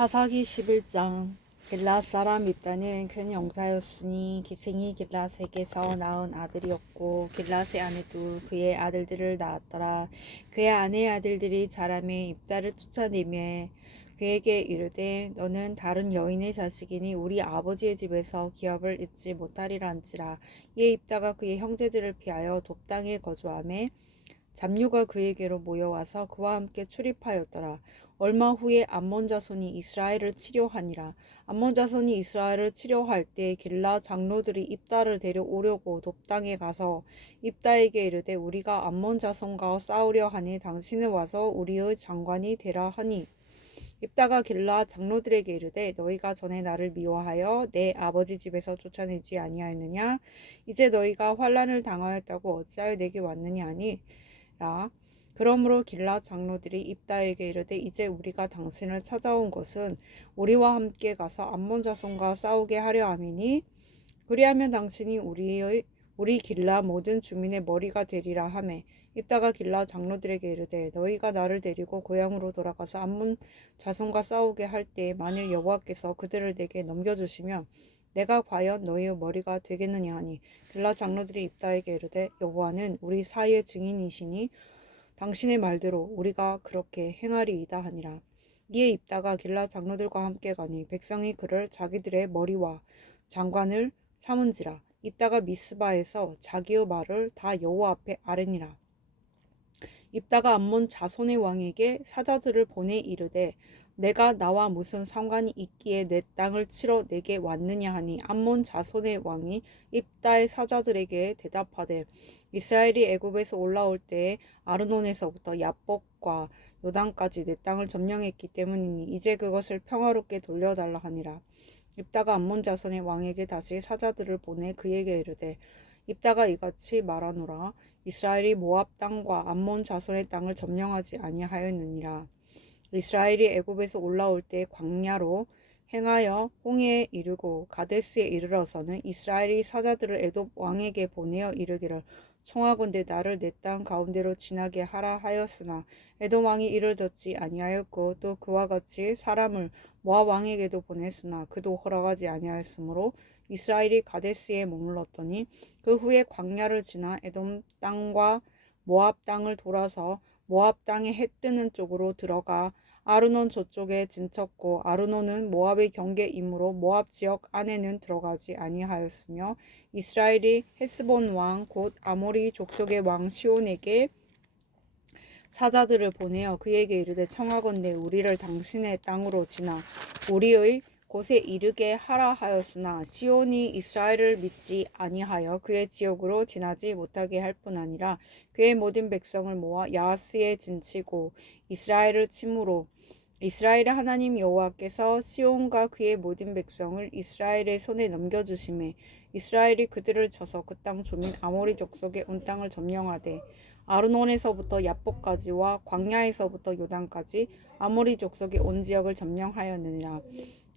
사사기 11장. 길랏 사람 입다는 큰 용사였으니 기생이 길랏에게서 낳은 아들이었고 길랏의 아내도 그의 아들들을 낳았더라. 그의 아내의 아들들이 자라매 입다를 쫓아내며 그에게 이르되 너는 다른 여인의 자식이니 우리 아버지의 집에서 기업을 잊지 못하리란지라. 이에 입다가 그의 형제들을 피하여 돕당에 거주하며 잡류가 그에게로 모여와서 그와 함께 출입하였더라. 얼마 후에 암몬 자손이 이스라엘을 치려하니라. 암몬 자손이 이스라엘을 치려할 때 길라 장로들이 입다를 데려오려고 돕당에 가서 입다에게 이르되 우리가 암몬 자손과 싸우려 하니 당신은 와서 우리의 장관이 되라 하니 입다가 길라 장로들에게 이르되 너희가 전에 나를 미워하여 내 아버지 집에서 쫓아내지 아니하였느냐? 이제 너희가 환난을 당하였다고 어찌하여 내게 왔느냐 하니 그러므로 길랏 장로들이 입다에게 이르되 이제 우리가 당신을 찾아온 것은 우리와 함께 가서 암몬 자손과 싸우게 하려 함이니 그리하면 당신이 우리 길라 모든 주민의 머리가 되리라 하매 입다가 길라 장로들에게 이르되 너희가 나를 데리고 고향으로 돌아가서 암몬 자손과 싸우게 할 때 만일 여호와께서 그들을 내게 넘겨주시면 내가 과연 너희의 머리가 되겠느냐 하니 길라 장로들이 입다에게 이르되 여호와는 우리 사이의 증인이시니 당신의 말대로 우리가 그렇게 행하리이다 하니라. 이에 입다가 길라 장로들과 함께 가니 백성이 그를 자기들의 머리와 장관을 삼은지라. 입다가 미스바에서 자기의 말을 다 여호와 앞에 아뢰니라. 입다가 암몬 자손의 왕에게 사자들을 보내 이르되 내가 나와 무슨 상관이 있기에 내 땅을 치러 내게 왔느냐 하니 암몬 자손의 왕이 입다의 사자들에게 대답하되 이스라엘이 애굽에서 올라올 때에 아르논에서부터 야복과 요단까지 내 땅을 점령했기 때문이니 이제 그것을 평화롭게 돌려달라 하니라. 입다가 암몬 자손의 왕에게 다시 사자들을 보내 그에게 이르되 입다가 이같이 말하노라. 이스라엘이 모압 땅과 암몬 자손의 땅을 점령하지 아니하였느니라. 이스라엘이 애굽에서 올라올 때 광야로 행하여 홍해에 이르고 가데스에 이르러서는 이스라엘이 사자들을 에돔 왕에게 보내어 이르기를 청하건대 나를 내 땅 가운데로 지나게 하라 하였으나 에돔 왕이 이를 듣지 아니하였고 또 그와 같이 사람을 모압 왕에게도 보냈으나 그도 허락하지 아니하였으므로 이스라엘이 가데스에 머물렀더니 그 후에 광야를 지나 에돔 땅과 모압 땅을 돌아서 모압 땅의 해 뜨는 쪽으로 들어가 아르논 저쪽에 진쳤고 아르논은 모압의 경계이므로 모압 지역 안에는 들어가지 아니하였으며 이스라엘이 헤스본 왕 곧 아모리 족속의 왕 시온에게 사자들을 보내어 그에게 이르되 청하건대 우리를 당신의 땅으로 지나 우리의 곳에 이르게 하라 하였으나 시온이 이스라엘을 믿지 아니하여 그의 지역으로 지나지 못하게 할 뿐 아니라 그의 모든 백성을 모아 야하스에 진치고 이스라엘을 침으로 이스라엘의 하나님 여호와께서 시온과 그의 모든 백성을 이스라엘의 손에 넘겨주심에 이스라엘이 그들을 쳐서 그 땅 주민 아모리 족속의 온 땅을 점령하되 아르논에서부터 야복까지와 광야에서부터 요단까지 아모리 족속의 온 지역을 점령하였느니라.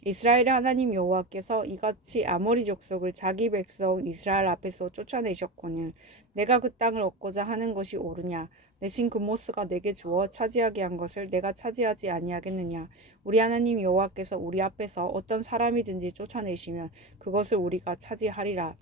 이스라엘의 하나님 여호와께서 이같이 아모리 족속을 자기 백성 이스라엘 앞에서 쫓아내셨거늘 내가 그 땅을 얻고자 하는 것이 옳으냐? 내 신 그모스가 내게 주어 차지하게 한 것을 내가 차지하지 아니하겠느냐? 우리 하나님 여호와께서 우리 앞에서 어떤 사람이든지 쫓아내시면 그것을 우리가 차지하리라.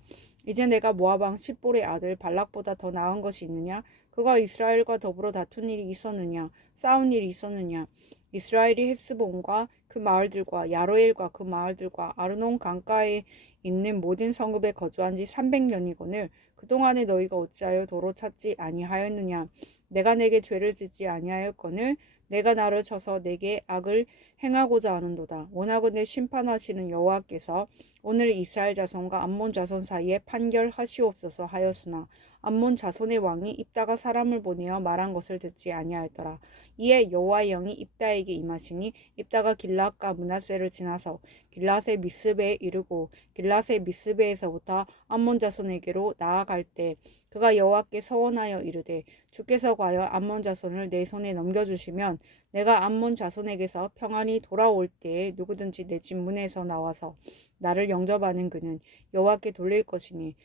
이제 내가 모압 왕 십볼의 아들 발락보다 더 나은 것이 있느냐? 그가 이스라엘과 더불어 다툰 일이 있었느냐? 싸운 일이 있었느냐? 이스라엘이 헤스본과 그 마을들과 야로엘과 그 마을들과 아르논 강가에 있는 모든 성읍에 거주한 지 300년이거늘 그동안에 너희가 어찌하여 도로 찾지 아니하였느냐? 내가 내게 죄를 짓지 아니하였거늘 내가 나를 쳐서 내게 악을 행하고자 하는도다. 원하건대 심판하시는 여호와께서 오늘 이스라엘 자손과 암몬 자손 사이에 판결하시옵소서 하였으나 암몬 자손의 왕이 입다가 사람을 보내어 말한 것을 듣지 아니하였더라. 이에 여호와의 영이 입다에게 임하시니 입다가 길랏과 므낫세를 지나서 길랏의 미스베에 이르고 길랏의 미스베에서부터 암몬 자손에게로 나아갈 때 그가 여호와께 서원하여 이르되 주께서 과연 암몬 자손을 내 손에 넘겨주시면 내가 암몬 자손에게서 평안히 돌아올 때에 누구든지 내 집 문에서 나와서 나를 영접하는 그는 여호와께 돌릴 것이니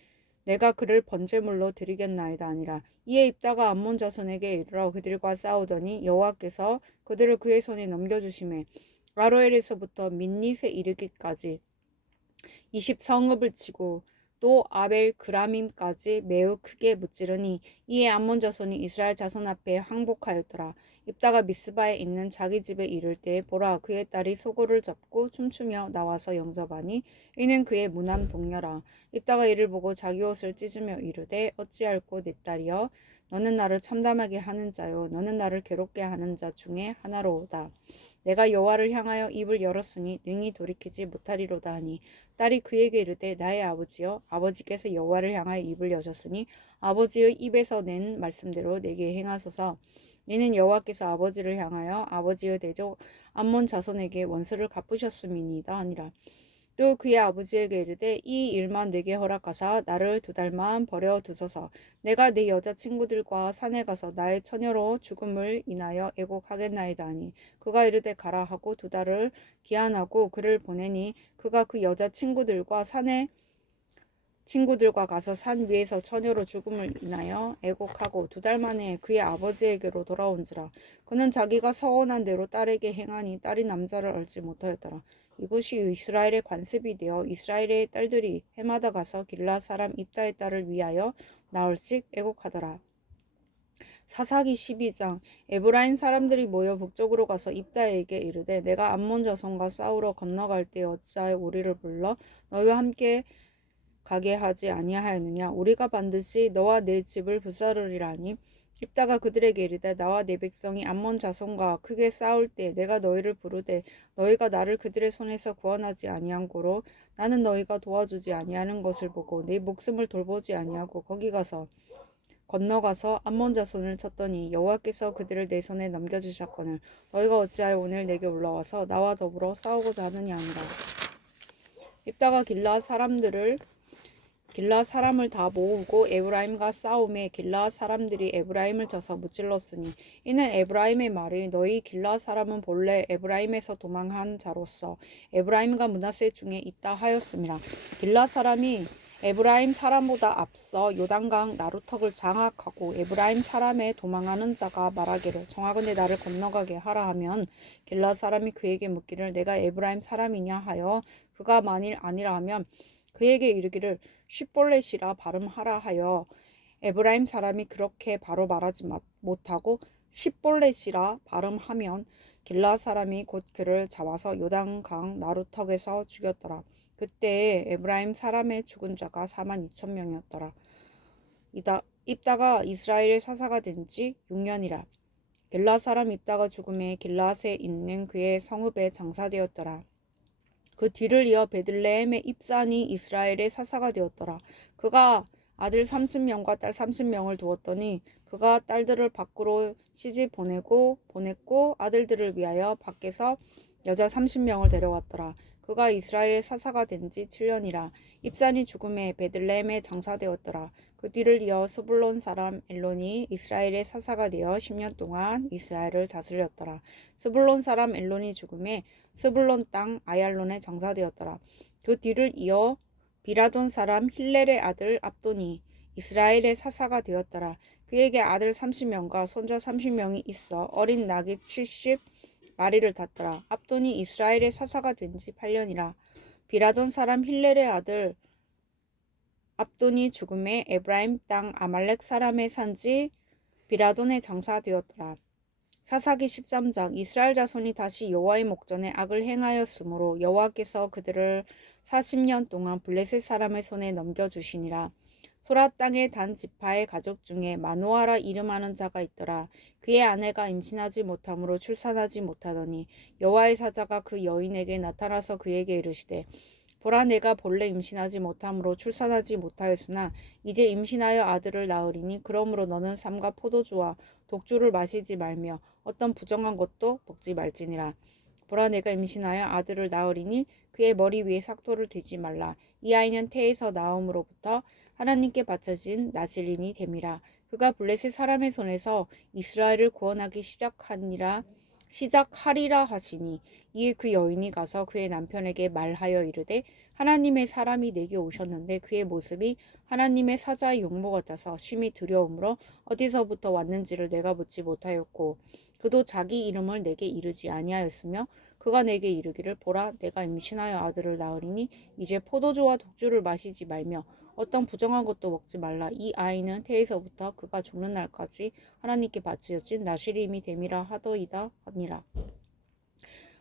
내가 그를 번제물로 드리겠나이다 아니라. 이에 입다가 암몬 자손에게 이르러 그들과 싸우더니 여호와께서 그들을 그의 손에 넘겨주시매 아로엘에서부터 민닛에 이르기까지 20성읍을 치고 또 아벨 그라밈까지 매우 크게 무찌르니 이에 암몬 자손이 이스라엘 자손 앞에 항복하였더라. 입다가 미스바에 있는 자기 집에 이를 때 보라 그의 딸이 소고를 잡고 춤추며 나와서 영접하니 이는 그의 무남 동료라. 입다가 이를 보고 자기 옷을 찢으며 이르되 어찌할꼬 내 딸이여 너는 나를 참담하게 하는 자요 너는 나를 괴롭게 하는 자 중에 하나로다. 내가 여호와를 향하여 입을 열었으니 능히 돌이키지 못하리로다 하니 딸이 그에게 이르되 나의 아버지여 아버지께서 여호와를 향하여 입을 여셨으니 아버지의 입에서 낸 말씀대로 내게 행하소서. 이는 여호와께서 아버지를 향하여 아버지의 대적 암몬 자손에게 원수를 갚으셨음이니이다 하니라. 또 그의 아버지에게 이르되 이 일만 내게 허락하사 나를 2달만 버려 두소서. 내가 내 여자친구들과 산에 가서 나의 처녀로 죽음을 인하여 애곡하겠나이다 하니 그가 이르되 가라 하고 2달을 기한하고 그를 보내니 그가 그 여자친구들과 산에 친구들과 가서 산 위에서 처녀로 죽음을 인하여 애곡하고 2달 만에 그의 아버지에게로 돌아온지라. 그는 자기가 서원한 대로 딸에게 행하니 딸이 남자를 알지 못하였더라. 이것이 이스라엘의 관습이 되어 이스라엘의 딸들이 해마다 가서 길라 사람 입다의 딸을 위하여 나흘씩 애곡하더라. 사사기 12장 에브라임 사람들이 모여 북쪽으로 가서 입다에게 이르되 내가 암몬 자손과 싸우러 건너갈 때 어찌하여 우리를 불러 너희와 함께 가게 하지 아니하였느냐. 우리가 반드시 너와 내 집을 불사르리라니. 입다가 그들에게 이르되 나와 내 백성이 암몬 자손과 크게 싸울 때 내가 너희를 부르되 너희가 나를 그들의 손에서 구원하지 아니한 고로 나는 너희가 도와주지 아니하는 것을 보고 내 목숨을 돌보지 아니하고 거기 가서 건너가서 암몬 자손을 쳤더니 여호와께서 그들을 내 손에 넘겨주셨거늘 너희가 어찌하여 오늘 내게 올라와서 나와 더불어 싸우고자 하느냐 하니라. 입다가 길라 사람을 다 모으고 에브라임과 싸움에 길라 사람들이 에브라임을 쳐서 무찔렀으니 이는 에브라임의 말이 너희 길라 사람은 본래 에브라임에서 도망한 자로서 에브라임과 므낫세 중에 있다 하였음이라. 길라 사람이 에브라임 사람보다 앞서 요단강 나루턱을 장악하고 에브라임 사람의 도망하는 자가 말하기를 정하건대 나를 건너가게 하라 하면 길라 사람이 그에게 묻기를 내가 에브라임 사람이냐 하여 그가 만일 아니라 하면 그에게 이르기를 쉿볼렛이라 발음하라 하여 에브라임 사람이 그렇게 바로 말하지 못하고 쉿볼렛이라 발음하면 길라 사람이 곧 그를 잡아서 요단강 나루턱에서 죽였더라. 그때에 에브라임 사람의 죽은 자가 42,000명이었더라. 입다가 이스라엘의 사사가 된 지 6년이라. 길라 사람 입다가 죽음에 길랏에 있는 그의 성읍에 장사되었더라. 그 뒤를 이어 베들레헴의 입산이 이스라엘의 사사가 되었더라. 그가 아들 30명과 딸 30명을 두었더니 그가 딸들을 밖으로 시집 보냈고 아들들을 위하여 밖에서 여자 30명을 데려왔더라. 그가 이스라엘의 사사가 된 지 7년이라. 입산이 죽음에 베들레헴에 장사되었더라. 그 뒤를 이어 스불론 사람 엘론이 이스라엘의 사사가 되어 10년 동안 이스라엘을 다스렸더라. 스불론 사람 엘론이 죽음에 스불론 땅 아얄론에 장사되었더라. 그 뒤를 이어 비라돈 사람 힐렐의 아들 압돈이 이스라엘의 사사가 되었더라. 그에게 아들 30명과 손자 30명이 있어 어린 낙이 70마리를 탔더라. 압돈이 이스라엘의 사사가 된 지 8년이라. 비라돈 사람 힐렐의 아들 압돈이 죽음에 에브라임 땅 아말렉 사람의 산지 비라돈에 장사되었더라. 사사기 13장 이스라엘 자손이 다시 여호와의 목전에 악을 행하였으므로 여호와께서 그들을 40년 동안 블레셋 사람의 손에 넘겨주시니라. 소라 땅의 단 지파의 가족 중에 마노아라 이름하는 자가 있더라. 그의 아내가 임신하지 못함으로 출산하지 못하더니 여호와의 사자가 그 여인에게 나타나서 그에게 이르시되 보라 내가 본래 임신하지 못함으로 출산하지 못하였으나 이제 임신하여 아들을 낳으리니 그러므로 너는 삼가 포도주와 독주를 마시지 말며 어떤 부정한 것도 먹지 말지니라. 보라 내가 임신하여 아들을 낳으리니 그의 머리 위에 삭도를 대지 말라. 이 아이는 태에서 나옴으로부터 하나님께 바쳐진 나실인이 됨이라. 그가 블레셋 사람의 손에서 이스라엘을 구원하기 시작하리라 하시니 이에 그 여인이 가서 그의 남편에게 말하여 이르되 하나님의 사람이 내게 오셨는데 그의 모습이 하나님의 사자의 용모 같아서 심히 두려움으로 어디서부터 왔는지를 내가 묻지 못하였고 그도 자기 이름을 내게 이르지 아니하였으며 그가 내게 이르기를 보라 내가 임신하여 아들을 낳으리니 이제 포도주와 독주를 마시지 말며 어떤 부정한 것도 먹지 말라. 이 아이는 태에서부터 그가 죽는 날까지 하나님께 바치어진 나시림이 됨이라 하더이다 하니라.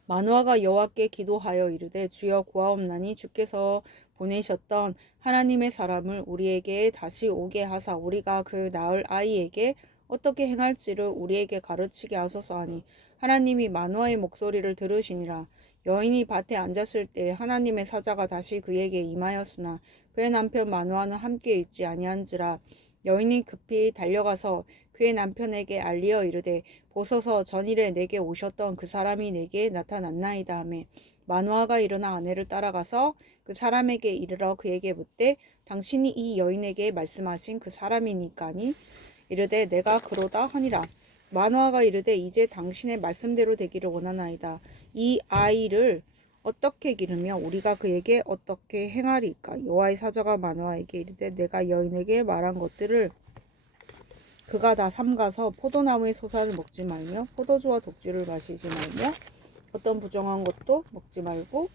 마노아가 여호와께 기도하여 이르되 주여 구하옵나니 주께서 보내셨던 하나님의 사람을 우리에게 다시 오게 하사 우리가 그 낳을 아이에게 어떻게 행할지를 우리에게 가르치게 하소서 하니 하나님이 마노아의 목소리를 들으시니라. 여인이 밭에 앉았을 때 하나님의 사자가 다시 그에게 임하였으나 그의 남편 마노아는 함께 있지 아니한지라. 여인이 급히 달려가서 그의 남편에게 알리어 이르되 보소서 전일에 내게 오셨던 그 사람이 내게 나타났나이다 하매 마노아가 일어나 아내를 따라가서 그 사람에게 이르러 그에게 묻되 당신이 이 여인에게 말씀하신 그 사람이니까니 이르되 내가 그로다 하니라. 마노아가 이르되 이제 당신의 말씀대로 되기를 원하나이다. 이 아이를 어떻게 기르며 우리가 그에게 어떻게 행하리까. 여호와의 사자가 마노아에게 이르되 내가 여인에게 말한 것들을 그가 다 삼가서 포도나무의 소사를 먹지 말며 포도주와 독주를 마시지 말며 어떤 부정한 것도 먹지 말고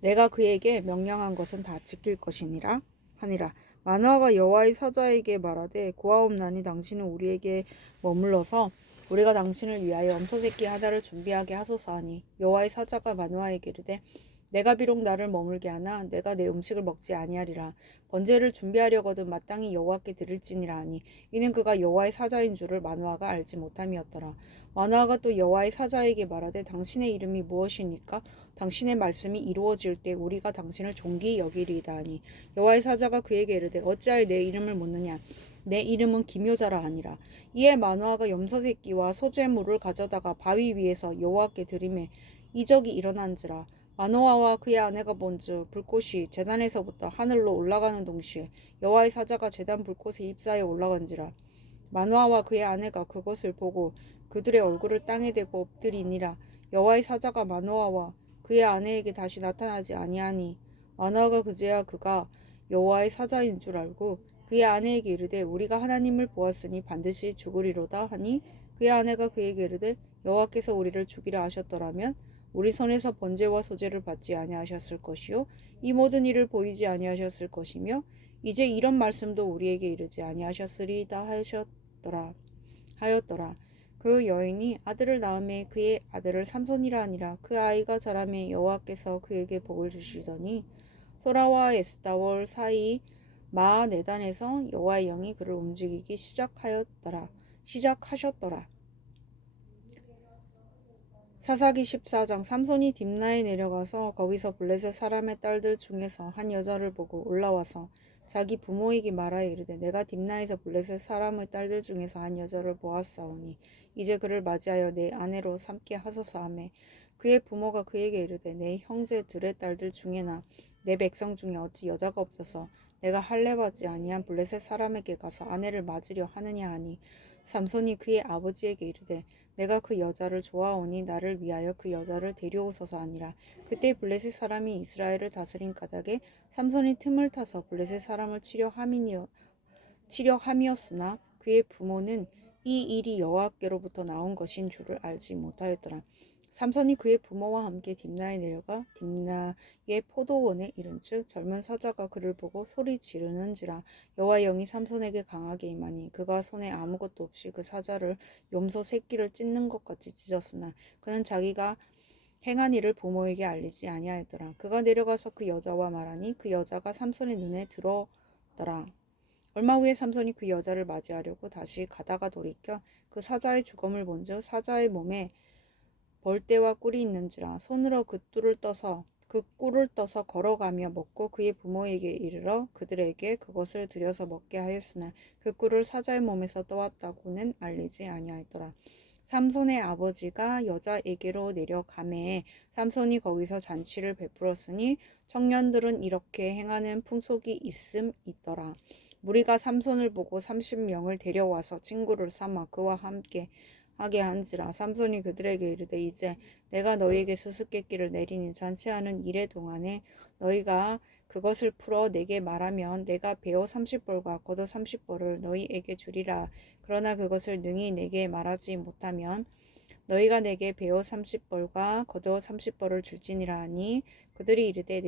내가 그에게 명령한 것은 다 지킬 것이니라 하니라. 마노아가 여호와의 사자에게 말하되 고하옵나니 당신은 우리에게 머물러서 우리가 당신을 위하여 염소새끼 하나를 준비하게 하소서 하니 여호와의 사자가 마노아에게 이르되 내가 비록 나를 머물게 하나 내가 내 음식을 먹지 아니하리라. 번제를 준비하려거든 마땅히 여호와께 드릴지니라 하니 이는 그가 여호와의 사자인 줄을 마노아가 알지 못함이었더라. 마노아가 또 여호와의 사자에게 말하되 당신의 이름이 무엇이니까 당신의 말씀이 이루어질 때 우리가 당신을 존귀 여기리이다 하니 여호와의 사자가 그에게 이르되 어찌하여 내 이름을 묻느냐 내 이름은 기묘자라 하니라. 이에 마노아가 염소새끼와 소재물을 가져다가 바위 위에서 여호와께 드리매 이적이 일어난지라. 마노아와 그의 아내가 본즉 불꽃이 제단에서부터 하늘로 올라가는 동시에 여호와의 사자가 제단 불꽃에 휩싸여 올라간지라. 마노아와 그의 아내가 그것을 보고 그들의 얼굴을 땅에 대고 엎드리니라. 여호와의 사자가 마노아와 그의 아내에게 다시 나타나지 아니하니 마노아가 그제야 그가 여호와의 사자인 줄 알고 그의 아내에게 이르되 우리가 하나님을 보았으니 반드시 죽으리로다 하니 그의 아내가 그에게 이르되 여호와께서 우리를 죽이라 하셨더라면 우리 손에서 번제와 소제를 받지 아니하셨을 것이요 이 모든 일을 보이지 아니하셨을 것이며 이제 이런 말씀도 우리에게 이르지 아니하셨으리이다 하였더라. 그 여인이 아들을 낳음에 그의 아들을 삼손이라 하니라. 그 아이가 자라매 여호와께서 그에게 복을 주시더니 소라와 에스타올 사이 마네단에서 여호와의 영이 그를 움직이기 시작하셨더라. 사사기 14장. 삼손이 딥나에 내려가서 거기서 블레셋 사람의 딸들 중에서 한 여자를 보고 올라와서 자기 부모에게 말하여 이르되 내가 딥나에서 블레셋 사람의 딸들 중에서 한 여자를 보았사오니 이제 그를 맞이하여 내 아내로 삼게 하소서 하매 그의 부모가 그에게 이르되 내 형제들의 딸들 중에나 내 백성 중에 어찌 여자가 없어서 내가 할례받지 아니한 블레셋 사람에게 가서 아내를 맞으려 하느냐 하니 삼손이 그의 아버지에게 이르되 내가 그 여자를 좋아하오니 나를 위하여 그 여자를 데려오소서 하니라. 그때 블레셋 사람이 이스라엘을 다스린 까닭에 삼손이 틈을 타서 블레셋 사람을 치려함이었으나 그의 부모는 이 일이 여호와께로부터 나온 것인 줄을 알지 못하였더라. 삼손이 그의 부모와 함께 딥나에 내려가 딥나의 포도원에 이른즉 젊은 사자가 그를 보고 소리 지르는지라. 여호와의 영이 삼손에게 강하게 임하니 그가 손에 아무것도 없이 그 사자를 염소 새끼를 찢는 것 같이 찢었으나 그는 자기가 행한 일을 부모에게 알리지 아니하였더라. 그가 내려가서 그 여자와 말하니 그 여자가 삼손의 눈에 들어더라. 얼마 후에 삼손이 그 여자를 맞이하려고 다시 가다가 돌이켜 그 사자의 죽음을 본즉 사자의 몸에 벌떼와 꿀이 있는지라. 손으로 그 꿀을 떠서 걸어가며 먹고 그의 부모에게 이르러 그들에게 그것을 들여서 먹게 하였으나 그 꿀을 사자의 몸에서 떠왔다고는 알리지 아니하였더라. 삼손의 아버지가 여자에게로 내려가매 삼손이 거기서 잔치를 베풀었으니 청년들은 이렇게 행하는 풍속이 있더라. 무리가 삼손을 보고 30명을 데려와서 친구를 삼아 그와 함께 하게 한지라. 삼손이 그들에게 이르되 이제 내가 너희에게 수수께끼를 내리니 잔치하는 이래 동안에 너희가 그것을 풀어 내게 말하면 내가 베어 30벌과 겉옷 30벌을 너희에게 주리라. 그러나 그것을 능히 내게 말하지 못하면 너희가 내게 베어 30벌과 겉옷 30벌을 줄지니라 하니 그들이 이르되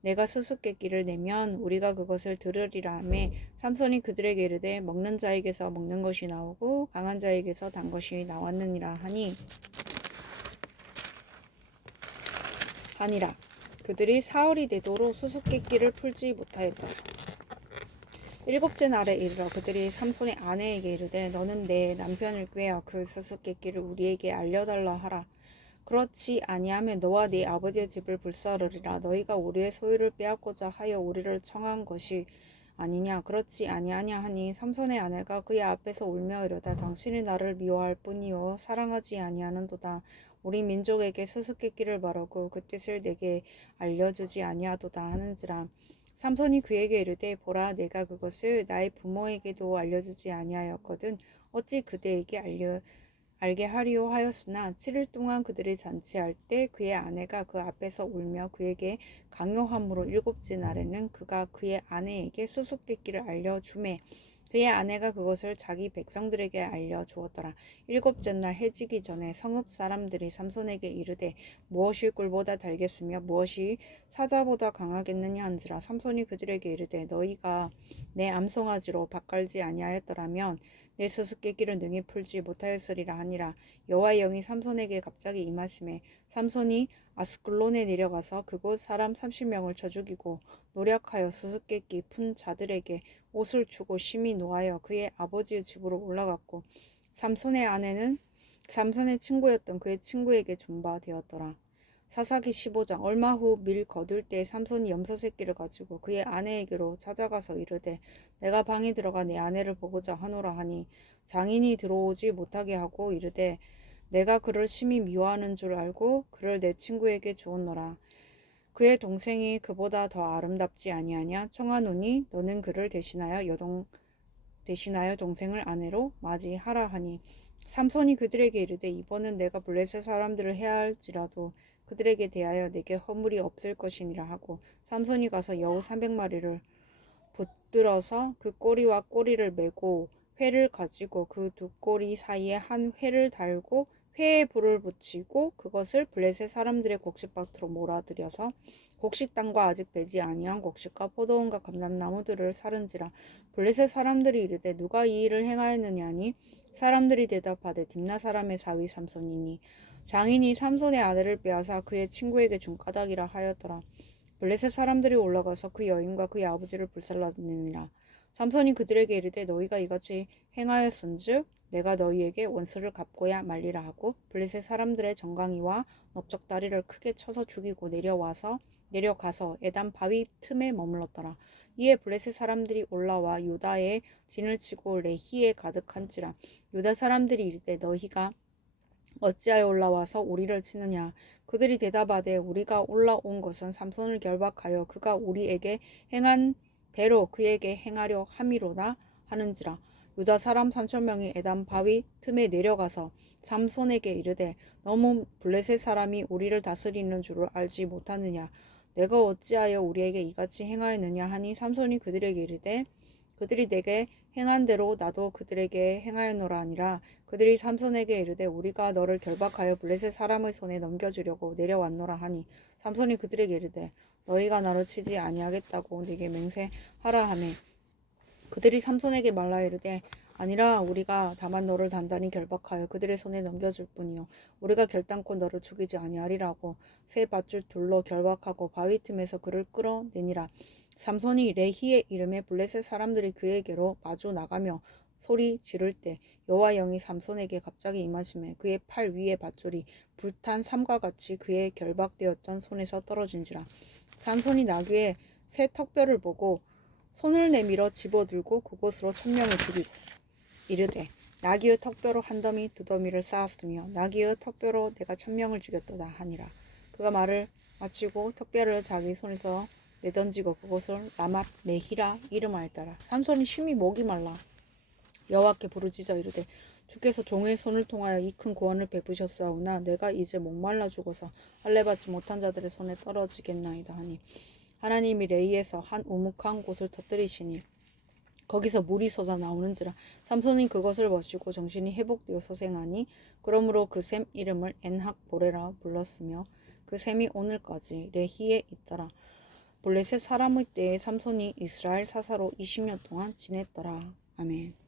내가 수수께끼를 내면 우리가 그것을 들으리라 하매 삼손이 그들에게 이르되 먹는 자에게서 먹는 것이 나오고 강한 자에게서 단 것이 나왔느니라 하니라. 그들이 사흘이 되도록 수수께끼를 풀지 못하였더라. 일곱째 날에 이르러 그들이 삼손의 아내에게 이르되 너는 내 남편을 꾀어 그 수수께끼를 우리에게 알려달라 하라. 그렇지 아니하면 너와 네 아버지의 집을 불사르리라. 너희가 우리의 소유를 빼앗고자 하여 우리를 청한 것이 아니냐. 그렇지 아니하냐 하니 삼손의 아내가 그의 앞에서 울며 이르다 당신이 나를 미워할 뿐이요 사랑하지 아니하는도다. 우리 민족에게 수수께끼를 바라고 그 뜻을 내게 알려주지 아니하도다 하는지라. 삼손이 그에게 이르되 보라 내가 그것을 나의 부모에게도 알려주지 아니하였거든 어찌 그대에게 알게 하리오 하였으나 7일 동안 그들이 잔치할 때 그의 아내가 그 앞에서 울며 그에게 강요함으로 일곱째 날에는 그가 그의 아내에게 수수께끼를 알려주매 그의 아내가 그것을 자기 백성들에게 알려주었더라. 일곱째 날 해지기 전에 성읍 사람들이 삼손에게 이르되 무엇이 꿀보다 달겠으며 무엇이 사자보다 강하겠느냐 한지라. 삼손이 그들에게 이르되 너희가 내 암송아지로 밭갈지 아니하였더라면 내 수수께끼를 능히 풀지 못하였으리라 하니라. 여호와의 영이 삼손에게 갑자기 임하심에 삼손이 아스클론에 내려가서 그곳 사람 30명을 쳐 죽이고 노력하여 수수께끼 푼 자들에게 옷을 주고 심히 노하여 그의 아버지의 집으로 올라갔고 삼손의 아내는 삼손의 친구였던 그의 친구에게 존바되었더라. 사사기 15장. 얼마 후 밀 거둘 때 삼손이 염소 새끼를 가지고 그의 아내에게로 찾아가서 이르되 내가 방에 들어가 내 아내를 보고자 하노라 하니 장인이 들어오지 못하게 하고 이르되 내가 그를 심히 미워하는 줄 알고 그를 내 친구에게 주었노라. 그의 동생이 그보다 더 아름답지 아니하냐. 청하노니 너는 그를 대신하여 동생을 아내로 맞이하라 하니 삼손이 그들에게 이르되 이번은 내가 블레셋 사람들을 해할지라도 그들에게 대하여 내게 허물이 없을 것이니라 하고 삼손이 가서 여우 300마리를 붙들어서 그 꼬리와 꼬리를 메고 회를 가지고 그 두 꼬리 사이에 한 회를 달고 회에 불을 붙이고 그것을 블레셋 사람들의 곡식밭으로 몰아들여서 곡식 땅과 아직 배지 아니한 곡식과 포도원과 감람나무들을 사른지라. 블레셋 사람들이 이르되 누가 이 일을 행하였느냐니 사람들이 대답하되 딥나 사람의 사위 삼손이니 장인이 삼손의 아내를 빼앗아 그의 친구에게 준 까닭이라 하였더라. 블레셋 사람들이 올라가서 그 여인과 그의 아버지를 불살랐느니라. 삼손이 그들에게 이르되 너희가 이같이 행하였은즉 내가 너희에게 원수를 갚고야 말리라 하고 블레셋 사람들의 정강이와 넓적다리를 크게 쳐서 죽이고 내려가서 에단 바위 틈에 머물렀더라. 이에 블레셋 사람들이 올라와 유다에 진을 치고 레히에 가득한지라. 유다 사람들이 이르되 너희가 어찌하여 올라와서 우리를 치느냐. 그들이 대답하되 우리가 올라온 것은 삼손을 결박하여 그가 우리에게 행한 대로 그에게 행하려 함이로다 하는지라. 유다 사람 3,000명이 에단 바위 틈에 내려가서 삼손에게 이르되 너무 블레셋 사람이 우리를 다스리는 줄을 알지 못하느냐. 내가 어찌하여 우리에게 이같이 행하였느냐 하니 삼손이 그들에게 이르되 그들이 내게 행한 대로 나도 그들에게 행하였노라 하니라. 그들이 삼손에게 이르되 우리가 너를 결박하여 블레셋 사람의 손에 넘겨주려고 내려왔노라 하니 삼손이 그들에게 이르되 너희가 나를 치지 아니하겠다고 네게 맹세하라 하매 그들이 삼손에게 말라 이르되 아니라 우리가 다만 너를 단단히 결박하여 그들의 손에 넘겨줄 뿐이요 우리가 결단코 너를 죽이지 아니하리라고 새 밧줄 돌로 결박하고 바위 틈에서 그를 끌어내니라. 삼손이 레히의 이름에 블레셋 사람들이 그에게로 마주 나가며 소리 지를 때 여호와 영이 삼손에게 갑자기 임하심에 그의 팔 위에 밧줄이 불탄 삼과 같이 그의 결박되었던 손에서 떨어진지라. 삼손이 나귀의 새 턱뼈를 보고 손을 내밀어 집어들고 그곳으로 1,000명을 죽이고 이르되 나귀의 턱뼈로 한 더미 두 더미를 쌓았으며 나귀의 턱뼈로 내가 1,000명을 죽였도다 하니라. 그가 말을 마치고 턱뼈를 자기 손에서 내던지고 그곳을 라맛 메히라 이름하였더라. 삼손이 심히 목이 말라 여호와께 부르짖어 이르되 주께서 종의 손을 통하여 이 큰 구원을 베푸셨사오나 내가 이제 목말라 죽어서 할례 받지 못한 자들의 손에 떨어지겠나이다 하니 하나님이 레이에서 한 우묵한 곳을 터뜨리시니 거기서 물이 솟아 나오는지라. 삼손이 그것을 마시고 정신이 회복되어 소생하니 그러므로 그 샘 이름을 엔학보레라 불렀으며 그 샘이 오늘까지 레히에 있더라. 블레셋 사람의 때에 삼손이 이스라엘 사사로 20년 동안 지냈더라. 아멘.